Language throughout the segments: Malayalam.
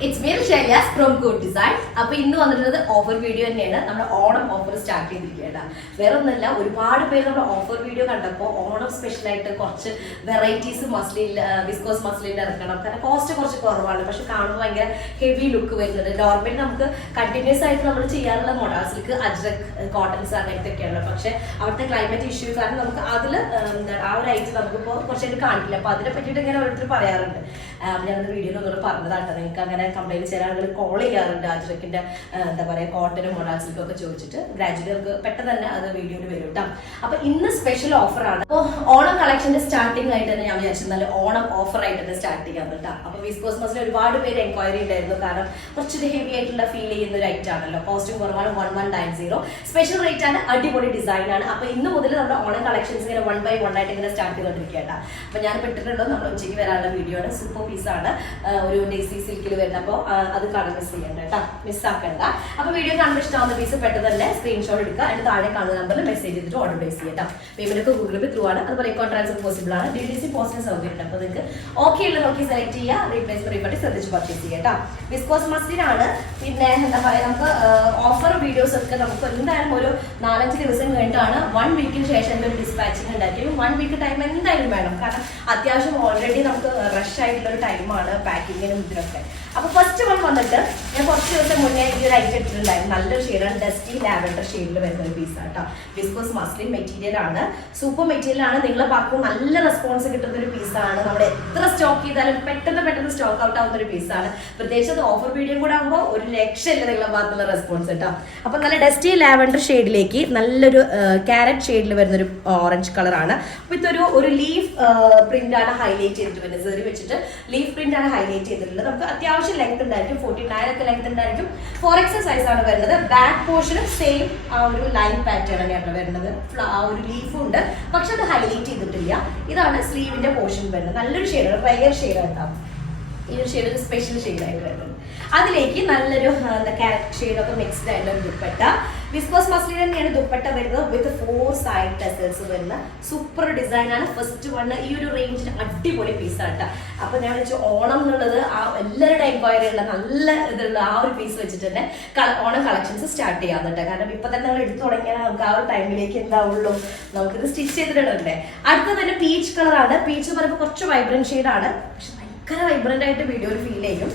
It's me, Shaila's from Good Design. അപ്പോൾ ഇന്ന് വന്നിട്ടുള്ളത് ഓഫർ വീഡിയോ തന്നെയാണ്. നമ്മുടെ ഓണം ഓഫർ സ്റ്റാർട്ട് ചെയ്തിരിക്കുകയാണ്. വേറെ ഒന്നല്ല, ഒരുപാട് പേര് നമ്മുടെ ഓഫർ വീഡിയോ കണ്ടപ്പോൾ ഓണം സ്പെഷ്യൽ ആയിട്ട് കുറച്ച് വെറൈറ്റീസ് മസ്ലിൻ വിസ്കോസ് മസ്ലിൻ ഇറക്കണം. കാരണം കോസ്റ്റ് കുറച്ച് കുറവാണ്, പക്ഷെ കാണുമ്പോൾ ഭയങ്കര ഹെവി ലുക്ക് വരുന്നുണ്ട്. നോർമലി നമുക്ക് കണ്ടിന്യൂസ് ആയിട്ട് നമ്മൾ ചെയ്യാറുള്ള മൊഡാസിലേക്ക് അജ്രക് കോട്ടൺസ് അങ്ങനത്തെ ഒക്കെയാണ്. പക്ഷെ അവിടുത്തെ ക്ലൈമറ്റ് ഇഷ്യൂ കാരണം നമുക്ക് അതിൽ ആ ഒരു ഐറ്റം നമുക്കിപ്പോൾ കുറച്ചായിട്ട് കാണിക്കില്ല. അപ്പോൾ അതിനെ പറ്റിയിട്ട് ഇങ്ങനെ ഓരോരുത്തർ പറയാറുണ്ട്. ഞാനത് വീഡിയോയിൽ ഒന്നുകൂടെ പറഞ്ഞതാട്ടോ. നിങ്ങൾക്ക് അങ്ങനെ കംപ്ലൈൻറ്റ് ചില ആളുകൾ കോൾ ചെയ്യാറുണ്ട് അജ്രക്കിൻ്റെ എന്താ പറയുക കോട്ടനും മൊഡാസിലേക്കും ഒക്കെ ചോദിച്ചിട്ട്. ഗ്രാജുവലി നമുക്ക് പെട്ടെന്ന് തന്നെ അത് വീഡിയോയിൽ വരും കേട്ടോ. അപ്പോൾ ഇന്ന് സ്പെഷ്യൽ ഓഫറാണ്. അപ്പോൾ ഓണം കളക്ഷൻ്റെ സ്റ്റാർട്ടിംഗ് ആയിട്ട് തന്നെ ഞാൻ വിചാരിച്ചു നല്ല ഓണം ഓഫറായിട്ട് തന്നെ സ്റ്റാർട്ട് ചെയ്യാം കേട്ടോ. അപ്പോൾ വിസ്കോസ് മസിൽ ഒരുപാട് പേര് എൻക്വയറി ഉണ്ടായിരുന്നു. കാരണം കുറച്ചൊരു ഹെവി ആയിട്ടുള്ള ഫീൽ ചെയ്യുന്ന ഒരു ഐറ്റം ആണല്ലോ. കോസ്റ്റും കുറവാണ്. 1190 സ്പെഷ്യൽ റേറ്റ് ആണ്. അടിപൊളി ഡിസൈൻ ആണ്. അപ്പോൾ ഇന്ന് മുതൽ നമ്മുടെ ഓണം കളക്ഷൻസ് ഇങ്ങനെ 1 by 1 ആയിട്ട് ഇങ്ങനെ സ്റ്റാർട്ട് ചെയ്തുകൊണ്ടിരിക്കുക കേട്ടോ. അപ്പോൾ ഞാൻ പെട്ടിട്ടുണ്ടോ നമ്മൾ ഉച്ചയ്ക്ക് വരാനുള്ള വീഡിയോ ആണ്. സൂപ്പർ പീസാണ്, ഒരു ഡേസി സിൽക്കിൽ വരുന്നത്. അപ്പോൾ അത് കാണാൻ മിസ് ചെയ്യണ്ട കേട്ടോ, മിസ്സാക്കണ്ട. അപ്പോൾ വീഡിയോ കാണുമ്പോൾ ഇഷ്ടമാവുന്ന പീസ് പെട്ടെന്ന് തന്നെ സ്ക്രീൻഷോട്ട് എടുക്കുക. അതിന് താഴെ കാണുന്ന നമ്പറിൽ മെസ്സേജ് ചെയ്തിട്ട് ഓർഡർ പ്ലേസ് ചെയ്യാം കേട്ടോ. പേയ്മെന്റ് ഗൂഗിൾ പേ ത്രൂ ആണ്. അതുപോലെ അക്കൗണ്ട് ട്രാൻസ്ഫർ പോസിബിൾ ആണ്. DTC പോസ്റ്റിന് സൗകര്യം. അപ്പോൾ നിങ്ങൾക്ക് ഓക്കെ ഉള്ള നോക്കി സെലക്ട് ചെയ്യുക. റീപ്ലേസ്മെന്റ് റീഫണ്ട് ശ്രദ്ധിച്ച് പർച്ചേസ് ചെയ്യുക കേട്ടോ. വിസ്കോസ് മസ്ലിനാണ്. പിന്നെ എന്താ പറയുക, നമുക്ക് ഓഫർ വീഡിയോസ് ഒക്കെ നമുക്ക് എന്തായാലും ഒരു 4-5 ദിവസം കഴിഞ്ഞിട്ടാണ് 1 വീക്കിന് ശേഷം ഒരു ഡിസ്പാച്ചിങ് ഉണ്ടായിരിക്കും. 1 വീക്ക് ടൈം എന്തായാലും വേണം. കാരണം അത്യാവശ്യം ഓൾറെഡി നമുക്ക് റഷ് ആയിട്ടുള്ള ഒരു ടൈമാണ് പാക്കിങ്ങിനും ഇതിനൊക്കെ. അപ്പോൾ ഫസ്റ്റ് വൺ വന്നിട്ട് ഞാൻ കുറച്ച് ദിവസം മുന്നേ ഈ ഒരു ഐറ്റം ഇട്ടിട്ടുണ്ടായിരുന്നു. നല്ലൊരു ഷെയ്ഡാണ്. ഡസ്റ്റി ലാവൻഡർ ഷെയ്ഡിൽ വരുന്ന ഒരു പീസാണ് കേട്ടോ. വിസ്കോസ് മസ്ലിൻ മെറ്റീരിയൽ ആണ്. സൂപ്പർ മെറ്റീരിയൽ ആണ്. നിങ്ങളെ പാക്കും നല്ല റെസ്പോൺസ് കിട്ടുന്ന ഒരു പീസാണ്. നമ്മൾ എത്ര സ്റ്റോക്ക് ചെയ്താലും പെട്ടെന്ന് സ്റ്റോക്ക് ഔട്ട് ആവുന്ന ഒരു പീസാണ്. പ്രത്യേകിച്ച് അത് ഓഫർ വീഡിയോ കൂടെ ആകുമ്പോൾ ഒരു രക്ഷയില്ല നിങ്ങളെ ഭാഗത്തുള്ള റെസ്പോൺസ് കേട്ടോ. അപ്പോൾ നല്ല ഡസ്റ്റി ലാവൻഡർ ഷെയ്ഡിലേക്ക് നല്ലൊരു ക്യാരറ്റ് ഷെയ്ഡിൽ വരുന്നൊരു ഓറഞ്ച് കളറാണ്. അപ്പോൾ ഇതൊരു ലീഫ് പ്രിന്റ് ആണ് ഹൈലൈറ്റ് ചെയ്തിട്ട് വരുന്നത്. സെറി വെച്ചിട്ട് ലീഫ് പ്രിന്റ് ആണ് ഹൈലൈറ്റ് ചെയ്തിട്ടുള്ളത്. നമുക്ക് അത്യാവശ്യം ലെങ്ത് ഉണ്ടായിരിക്കും. 49 ഒക്കെ ലെങ്ത് ഉണ്ടായിരിക്കും. 4XL സൈസ് ആണ് വരുന്നത്. ബാക്ക് പോർഷനും സെയിം ആ ഒരു ലൈൻ പാറ്റേൺ തന്നെയാണ് വരുന്നത്. ആ ഒരു ലീഫും ഉണ്ട്, പക്ഷെ അത് ഹൈലൈറ്റ് ചെയ്തിട്ടില്ല. ഇതാണ് സ്ലീവിന്റെ പോർഷൻ വരുന്നത്. നല്ലൊരു ഷെയ്ഡാണ്, റയർ ഷെയ്ഡാണ് ഉണ്ടാവും. ഈ ഒരു ഷെയ്ഡ് ഒരു സ്പെഷ്യൽ ഷെയ്ഡായിട്ട് വരുന്നത്. അതിലേക്ക് നല്ലൊരു ക്യാരറ്റ് ഷെയ്ഡൊക്കെ മിക്സ്ഡ് ആയിട്ടുള്ള ദുപ്പട്ട. വിസ്കോസ് മസ്ലിൻ തന്നെയാണ് ദുപ്പട്ട വരുന്നത്. വിത്ത് 4 സൈഡ് ടെസൽസ് വരുന്ന സൂപ്പർ ഡിസൈൻ ആണ്. ഫസ്റ്റ് വണ് ഈ ഒരു റേഞ്ചിന് അടിപൊളി പീസാണ് കേട്ടോ. അപ്പോൾ ഞാൻ വെച്ചു ഓണം എന്നുള്ളത് ആ എല്ലാവരുടെ എൻക്വയറി ഉള്ള നല്ല ഇതുള്ള ആ ഒരു പീസ് വെച്ചിട്ട് തന്നെ ഓണം കളക്ഷൻസ് സ്റ്റാർട്ട് ചെയ്യാൻ കേട്ടോ. കാരണം ഇപ്പൊ തന്നെ നമ്മൾ എടുത്തു തുടങ്ങിയാൽ നമുക്ക് ആ ഒരു ടൈമിലേക്ക് എന്താവുള്ളൂ, നമുക്കിത് സ്റ്റിച്ച് ചെയ്തിട്ടുണ്ടേ. അടുത്തത് തന്നെ പീച്ച് കളറാണ്. പീച്ച് എന്ന് പറയുമ്പോൾ കുറച്ച് വൈബ്രന്റ് ഷെയ്ഡാണ്, പക്ഷെ ഭയങ്കര വൈബ്രന്റ് ആയിട്ട് വീഡിയോ ഫീൽ ചെയ്യും.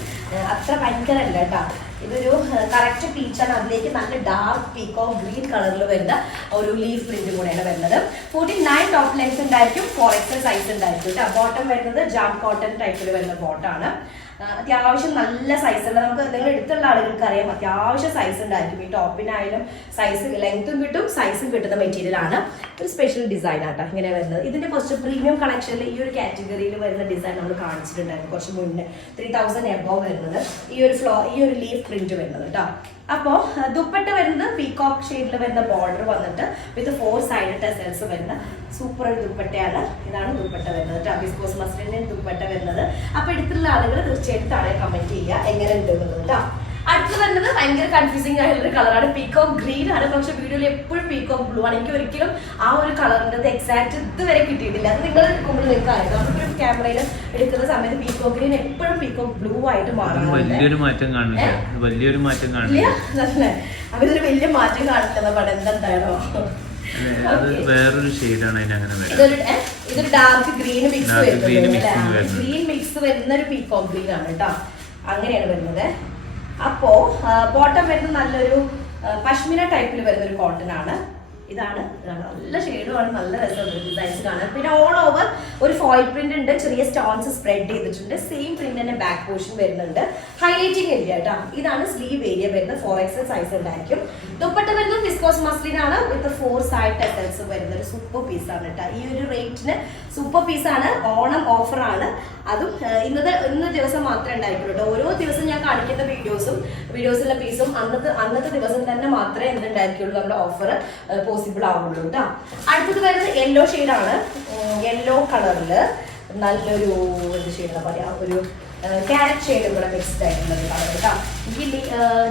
അത്ര ഭയങ്കര അല്ല കേട്ടോ. ഇതൊരു കറക്റ്റ് പീച്ചാണ്. അതിലേക്ക് നല്ല ഡാർക്ക് പീക്കോ ഗ്രീൻ കളറിൽ വരുന്ന ഒരു ലീഫ് പ്രിന്റ് കൂടെയാണ് വരുന്നത്. 49 ടോപ്പ് ലെങ്ത് ഉണ്ടായിരിക്കും. 4XL സൈസ് ഉണ്ടായിരിക്കും കേട്ടോ. ബോട്ടം വരുന്നത് ജാം കോട്ടൺ ടൈപ്പിൽ വരുന്ന ബോട്ടാണ്. അത്യാവശ്യം നല്ല സൈസുള്ള, നമുക്ക് നിങ്ങൾ എടുത്തുള്ള ആളുകൾക്ക് അറിയാം അത്യാവശ്യം സൈസ് ഉണ്ടായിരിക്കും. ഈ ടോപ്പിനായാലും സൈസ് ലെങ്ത്തും കിട്ടും സൈസും കിട്ടുന്ന മെറ്റീരിയൽ ആണ്. ഒരു സ്പെഷ്യൽ ഡിസൈൻ ആട്ടോ ഇങ്ങനെ വരുന്നത്. ഇതിന്റെ കുറച്ച് പ്രീമിയം കളക്ഷനിൽ ഈ ഒരു കാറ്റഗറിയിൽ വരുന്ന ഡിസൈൻ നമ്മൾ കാണിച്ചിട്ടുണ്ടായിരുന്നു കുറച്ച് മുന്നേ. 3000 എബോവ് വരുന്നത് ഈ ഒരു ലീഫ് പ്രിന്റ് വരുന്നത് കേട്ടോ. അപ്പോൾ ദുപ്പട്ട വരുന്നത് പീകോക്ക് ഷെയ്ഡിൽ വരുന്ന ബോർഡർ വന്നിട്ട് വിത്ത് 4 സൈഡ് ടെസൽസ് വരുന്ന സൂപ്പർ ഒരു ദുപ്പട്ടയാണ്. ഇതാണ് ദുപ്പട്ട വരുന്നത് കേട്ടോ. വിസ്കോസ് മസ്ലിന്റെ ദുപ്പട്ട വരുന്നത്. അപ്പോൾ എടുത്തുള്ള ആളുകൾ തീർച്ചയായിട്ടും താഴെ കമന്റ് ചെയ്യുക എങ്ങനെ ഉണ്ട് എന്നുള്ളത് കേട്ടോ. അടുത്ത് വരുന്നത് ഭയങ്കര കൺഫ്യൂസിംഗ് ആയിട്ടുള്ള കളറാണ്. പീകോക്ക് ഗ്രീൻ ആണ്, പക്ഷെ വീഡിയോയിൽ എപ്പോഴും പീകോക്ക് ബ്ലൂ ആണ്. എനിക്ക് ഒരിക്കലും ആ ഒരു കളറിൻ്റെ എക്സാക്ട് ഇതുവരെ കിട്ടിയിട്ടില്ല. അത് നിങ്ങൾ എടുക്കുമ്പോൾ നിങ്ങൾക്ക് അറിയാം. നമുക്കൊരു ക്യാമറയിൽ എടുക്കുന്ന സമയത്ത് പീകോക്ക് ഗ്രീൻ എപ്പോഴും പീകോക്ക് ബ്ലൂ ആയിട്ട് മാറും. വലിയൊരു മാറ്റം കാണില്ല. അവരൊരു വലിയ മാറ്റം കാണില്ലെന്ന പടം എന്താണോ. വേറൊരു ഷെയ്ഡാണ് ഇതൊരു ഡാർക്ക് ഗ്രീൻ മിക്സ് വരുന്നത്. ഗ്രീൻ മിക്സ് വരുന്ന ഒരു പീകോക്ക് ഗ്രീൻ ആണ് കേട്ടോ. അങ്ങനെയാണ് വരുന്നത്. അപ്പോ ബോട്ടം വരുന്നത് നല്ലൊരു പശ്മിന ടൈപ്പിൽ വരുന്ന ഒരു കോട്ടൺ ആണ്. ഇതാണ് നല്ല ഷെയ്ഡുമാണ്. നല്ല രസമുണ്ട് ഡിസൈൻസ് കാണാൻ. പിന്നെ ഓൾ ഓവർ ഒരു ഫോയിൽ പ്രിന്റ് ഉണ്ട്. ചെറിയ സ്റ്റോൺസ് സ്പ്രെഡ് ചെയ്തിട്ടുണ്ട്. സെയിം പ്രിന്റ് തന്നെ ബാക്ക് പോർഷൻ വരുന്നുണ്ട്. ഹൈലൈറ്റിംഗ് ഏരിയ കേട്ടോ. ഇതാണ് സ്ലീവ് ഏരിയ വരുന്നത്. 4XL സൈസ് ഉണ്ടായിരിക്കും. ദുപ്പട്ട വരുന്നത് വിസ്കോസ് മസ്ലിൻ ആണ്. വിത്ത് 4 സൈഡ് ടെസൽസ് വരുന്ന ഒരു സൂപ്പർ പീസാണ് കേട്ടോ. ഈ ഒരു റേറ്റിന് സൂപ്പർ പീസാണ്. ഓണം ഓഫർ ആണ്. അതും ഇന്ന് ദിവസം മാത്രമേ ഉണ്ടായിട്ടുള്ളൂ കേട്ടോ. ഓരോ ദിവസം ഞാൻ കാണിക്കുന്ന വീഡിയോസിലെ പീസും അന്നത്തെ ദിവസം തന്നെ മാത്രമേ എന്തുണ്ടായിരിക്കുള്ളൂ നമ്മുടെ ഓഫർ പോസിബിൾ ആവുള്ളൂ കേട്ടോ. അടുത്തത് വരുന്നത് യെല്ലോ ഷെയ്ഡാണ്. യെല്ലോ കളറിൽ നല്ലൊരു എന്ത് ഷെയ്ഡാണ് പറയാ, ഒരു ക്യാരറ്റ് ഷെയ്ഡും കൂടെ മിക്സ്ഡ് ആയിട്ടുള്ള കളർ കേട്ടോ. എനിക്ക്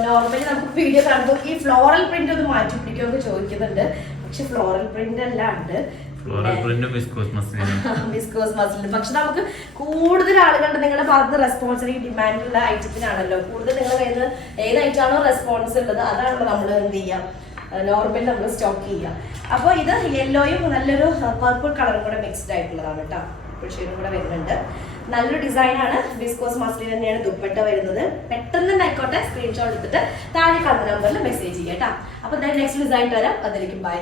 നോർമലി നമുക്ക് വീഡിയോ കാണുമ്പോൾ ഈ ഫ്ലോറൽ പ്രിന്റ് ഒന്ന് മാറ്റി പിടിക്കുമെന്ന് ചോദിക്കുന്നുണ്ട്. പക്ഷെ ഫ്ലോറൽ പ്രിന്റ് അല്ലാണ്ട് ഫ്ലോറൽ പ്രിന്റും വിസ്കോസ് മസ്ലിനും. വിസ്കോസ് മസിലിനും. പക്ഷെ നമുക്ക് കൂടുതൽ ആളുകളുടെ നിങ്ങളുടെ ഭാഗത്ത് റെസ്പോൺസ്, അല്ലെങ്കിൽ ഡിമാൻഡുള്ള ഐറ്റത്തിനാണല്ലോ കൂടുതൽ നിങ്ങളുടെ കയ്യിൽ നിന്ന് ഏത് ഐറ്റമാണോ റെസ്പോൺസ് ഉള്ളത് അതാണല്ലോ നമ്മൾ എന്ത് ചെയ്യാം നോർമൽ നമ്മൾ സ്റ്റോക്ക് ചെയ്യുക. അപ്പോൾ ഇത് യെല്ലോയും നല്ലൊരു പർപ്പിൾ കളറും കൂടെ മിക്സ്ഡ് ആയിട്ടുള്ളതാണ് കേട്ടോ. പർപ്പിൾ ഷെയ്ഡും കൂടെ വരുന്നുണ്ട്. നല്ലൊരു ഡിസൈനാണ്. വിസ്കോസ് മസ്ലിൻ തന്നെയാണ് ദുപ്പട്ട വരുന്നത്. പെട്ടെന്ന് തന്നെ ആയിക്കോട്ടെ സ്ക്രീൻഷോട്ട് എടുത്തിട്ട് താഴെ കാണുന്ന നമ്പറിൽ മെസ്സേജ് ചെയ്യാം കേട്ടോ. അപ്പോൾ നെക്സ്റ്റ് ഡിസൈൻ വരാം. അതിലേക്ക് ബൈ.